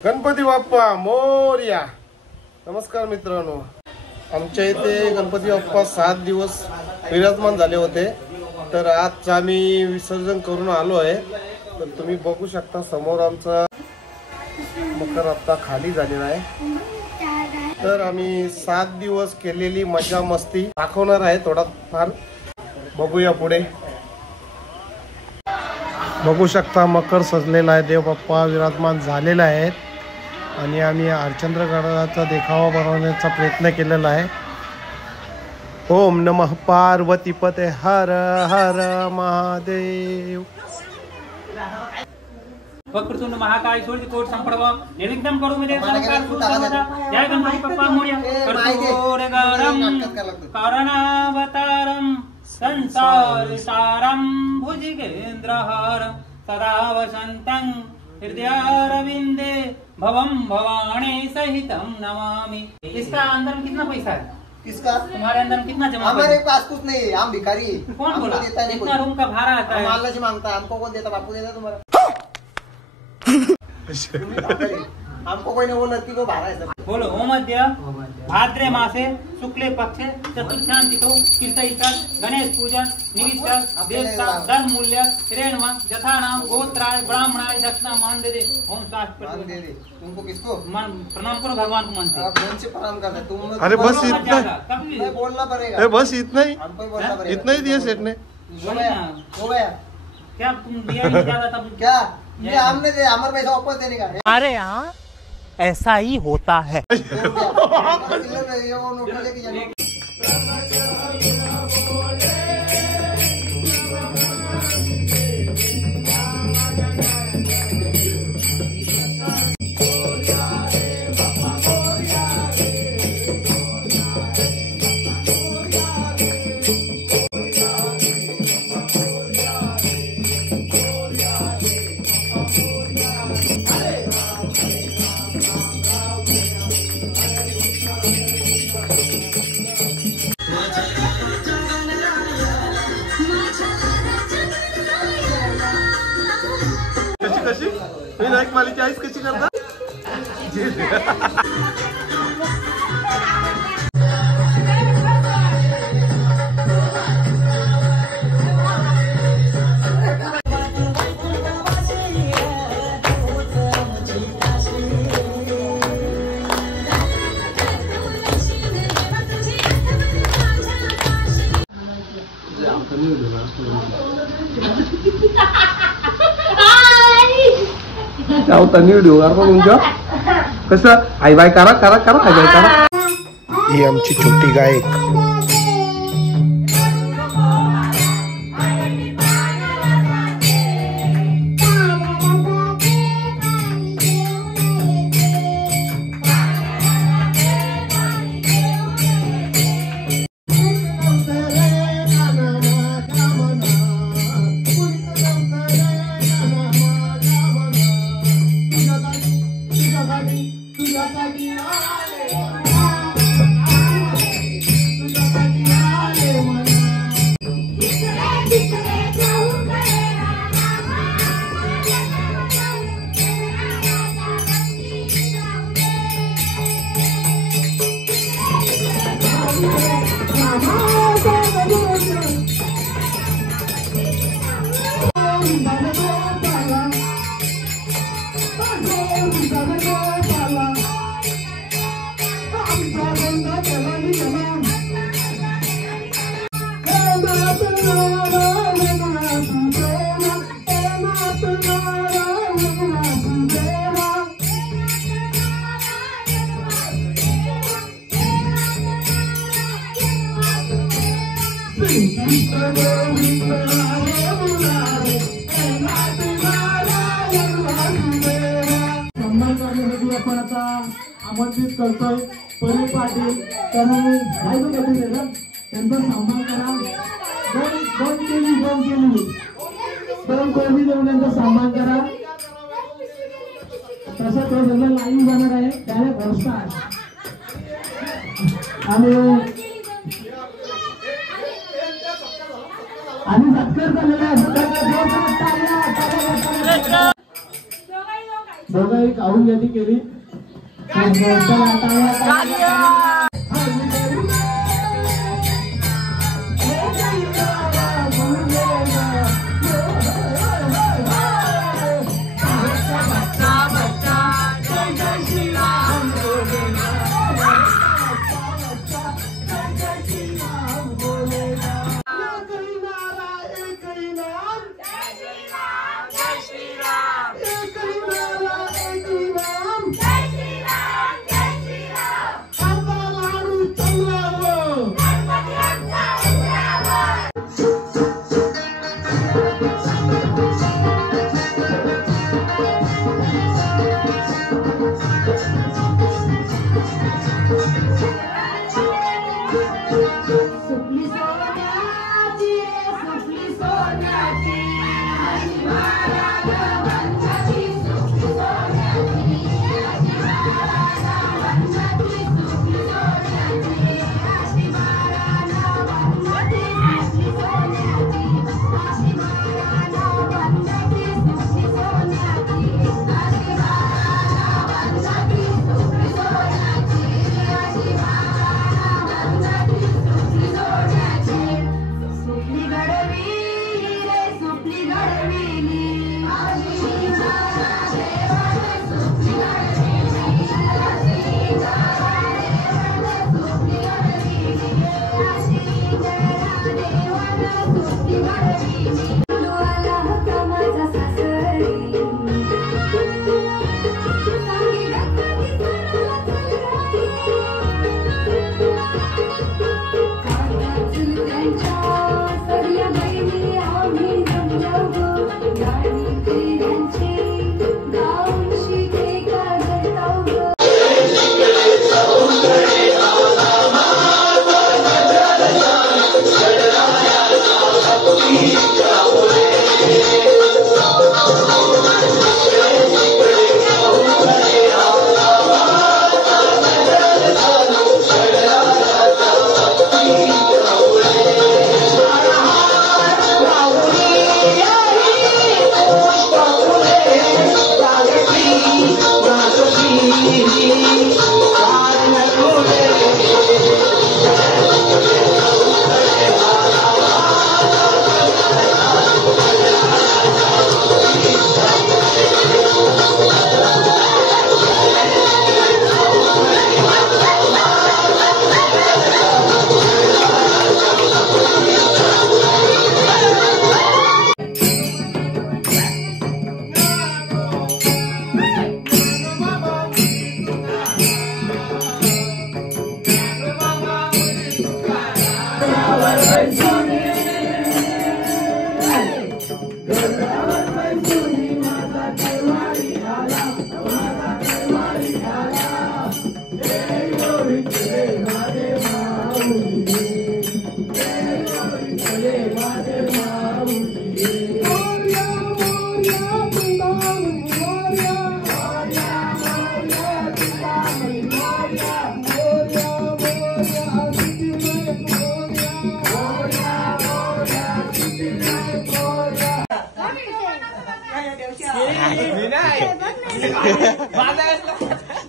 गणपती बाप्पा मोरया। नमस्कार मित्रांनो, आमच्या इथे गणपती बाप्पा 7 दिवस विराजमान झाले होते, तर आज आम्ही विसर्जन करून आलो आहे। तर तुम्ही बघू शकता समोर आमचा मकर आता खाली झालेला आहे। तर आम्ही 7 दिवस केलेली मजा मस्ती दाखवणार आहे, थोडा फार बघूया पुढे। बघू शकता मकर सजलेला आहे, देव बाप्पा विराजमान झालेला आहे आणि आम्ही हरिश्चंद्रगडाचा देखावा बनवण्याचा प्रयत्न केलेला आहे। ओम नमः पार्वतीपते हर हर महादेव। वक्रतुंड महाकाय सूर्यकोट संप्रभ निर्विघ्नं करोमि देव संस्कार सुसमदा। जय गणपति बप्पा मोरया। कर्पूरगौरं कारणावतारं संसार सारं भुजगेन्द्रहारं सदा वसन्तं हृदयारविंदे भवम भवानी सहितम नमामि। इसका अंदर में कितना पैसा है? किसका? तुम्हारे अंदर में कितना जमा? हमारे पास कुछ नहीं है, हम भिखारी। कौन बोला? देता नहीं, इतना रूम का भाड़ा आता है, माला से मांगता है। हमको कौन देता? बापू देता तुम्हारा। हमको कोई नहीं, वो लड़की को भाड़ा है सब। बोलो ओम अद्य भाद्रे मासे शुक्ले पक्षे चतुर्थ्यां तिथौ कीर्तयिता गणेश पूजन निमित्त देवता धर्म मूल्य श्रेणवा यथा नाम गोत्राय ब्राह्मणाय दक्षिणा मान दे। ओम शास्त्र दे दे। तुमको किसको? मन प्रणाम करो भगवान को मन से। आप मन से प्रणाम करते तुम। अरे बस इतना नहीं बोलना पड़ेगा। अरे बस इतना ही, हमको ही बोलना पड़ेगा। इतना ही दिया सेठ ने। हो गया क्या तुम दिया नहीं ज्यादा तब क्या? ये हमने दे, हमारे पैसा वापस देने का। हमारे यहाँ ऐसा ही होता है। कशी विनायक मालीची आईस कशी करता? होता व्हिडिओ तुमच्या कसं आई बाय करा करा करा आई बाय करा। ही आमची छोटी गायक। आमंत्रित करतोय परी पाटील त्यांना त्यांचा सन्मान करा। दोन कोणी देऊन त्यांचा सन्मान करा। तसं तो सगळं लाईव्ह जाणार आहे, त्याने घोषणा आणि सत्कार झालेला आहे। दोघंही काढून यादी केली.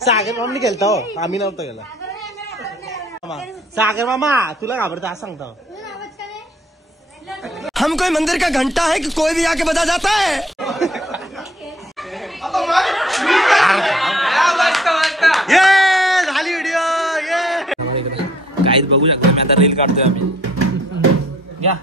सागर मामाने गेलता हो, आम्ही नव्हतो गेला. सागर मामा तुला घाबरता असं सांगता. हम कोई मंदिर का घंटा है कि कोई भी आके बजा जाता है. ये झाली व्हिडिओ. ये काहीच बघू शकता. मी आता रील काढतोय आम्ही. या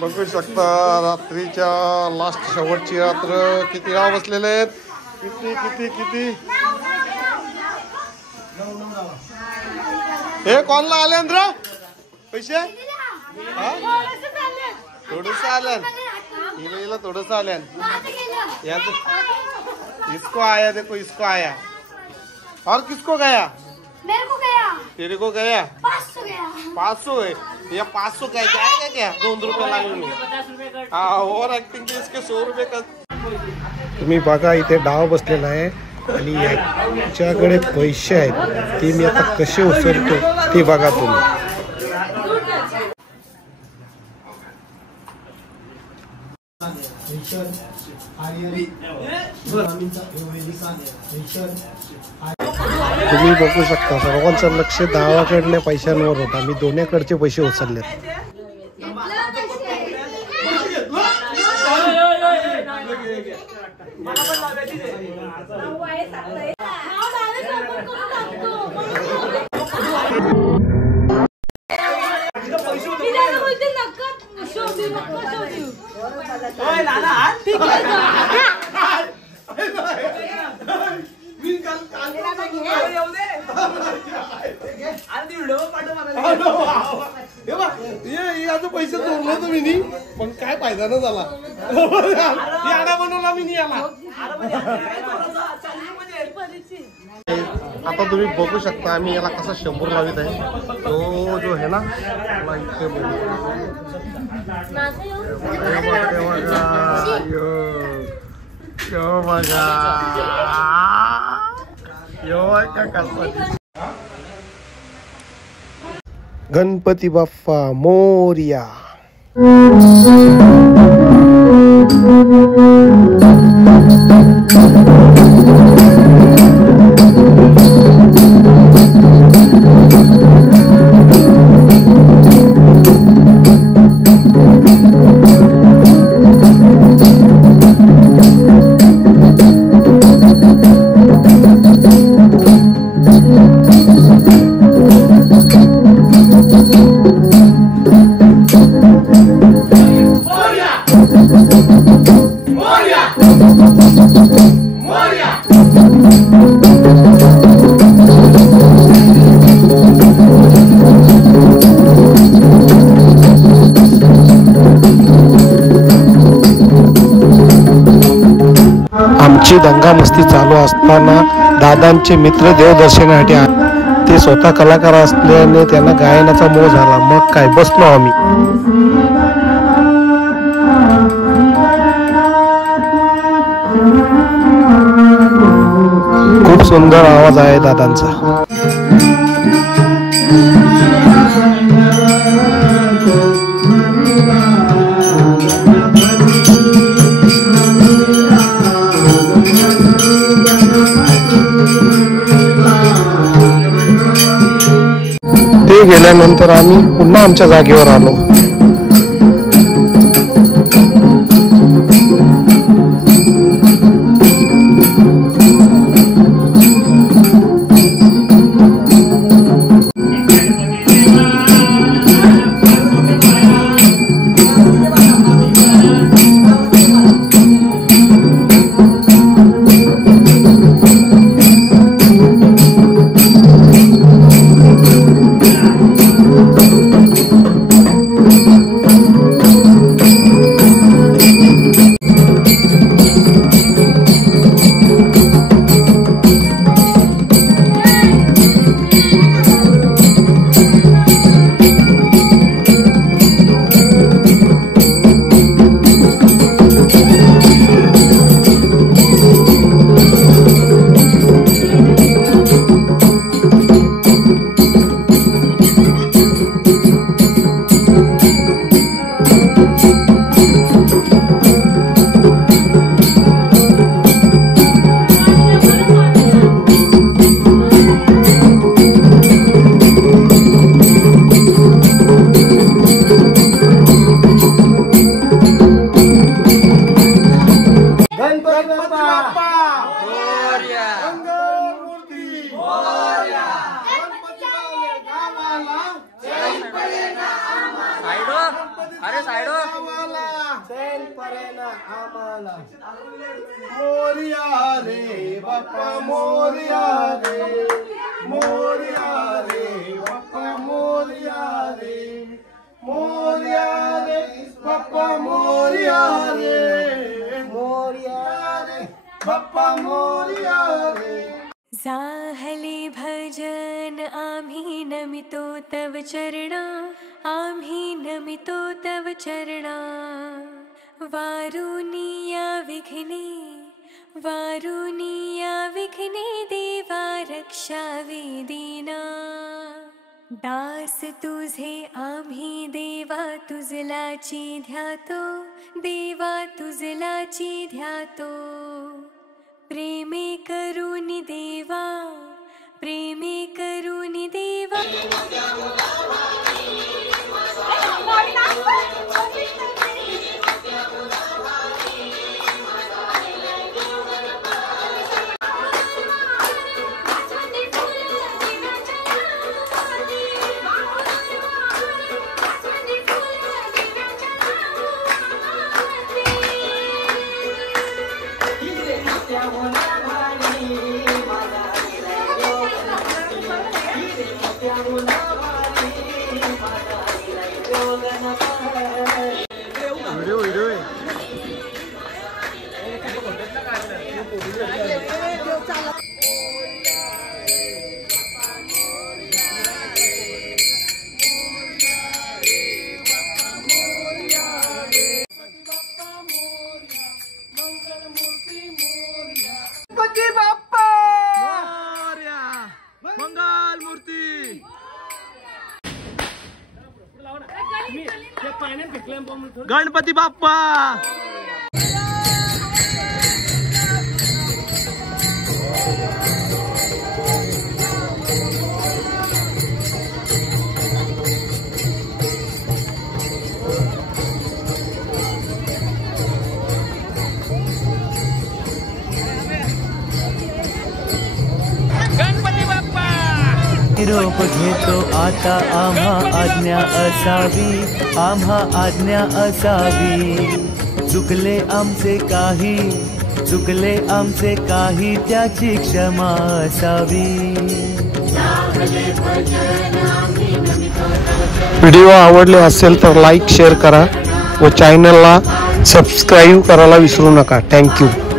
बघू शकता रात्रीच्या लास्ट शेवटची रात्र किती गाव बसलेले आहेत. किती किती किती हे कोणला आले पैसे थोडस आल्यान हिला थोडस आल्यान इसको आया देखो इसको आया और किसको गया मेरे को गया तेरे को गया 500 गया 500 है या 500 क्या जाएगा क्या 2 रुपये लागले हाँ और ऍक्टिंग के इसके 100 रुपये का. तुम्ही बघा इथे डाव बसलेला आहे आणि याच्याकडे पैसे आहेत ते मी आता कसे उचलतो ते बघा तुम्ही. तुम्ही बघू शकता सर्वांचं लक्ष डावाकडल्या पैशांवर होता. मी दोन्हीकडचे पैसे उचलले. पैसे चोरले तुम्ही पण काय फायदा न झाला. याडा बनवला मी याला. आता तुम्ही बघू शकता आम्ही याला कसा शंभर लावित आहे. तो जो आहे ना इथे गणपती बाप्पा मोरया. आमची दंगामस्ती चालू असताना दादांचे मित्र देवदर्शनासाठी आले. ते स्वतः कलाकार असल्याने त्यांना गायनाचा मोह झाला. मग काय बसलो आम्ही. खूप सुंदर आवाज आहे दादांचा. ते गेल्यानंतर आम्ही पुन्हा आमच्या जागेवर आलो. मोरिया रे बाप्पा मोरिया रे, मोरिया रे बाप्पा मोरिया रे, मोरिया रे बाप्पा मोरिया रे, मोरिया रे बाप्पा मोरिया रे. जाहले भजन आम्ही नमितो तव चरणा, आम्ही नमितो तव चरणा. वारुनिया विघ्ने, वारुनिया विघ्ने देवा रक्षावे दीना. दास तुझे आम्ही देवा तुझलाची ध्यातो, देवा तुझलाची ध्यातो. प्रेमे करुणी देवा, प्रेमे करुणी देवा. गणपती बाप्पा. निरोप घेतो आता आम्हा आज्ञा असावी, आम्हा आज्ञा असावी. चुकले आमचे काही, चुकले आमचे काही त्याची क्षमा असावी. व्हिडिओ आवडले असेल तर लाईक शेअर करा व चॅनलला सबस्क्राईब करायला विसरू नका. थँक्यू.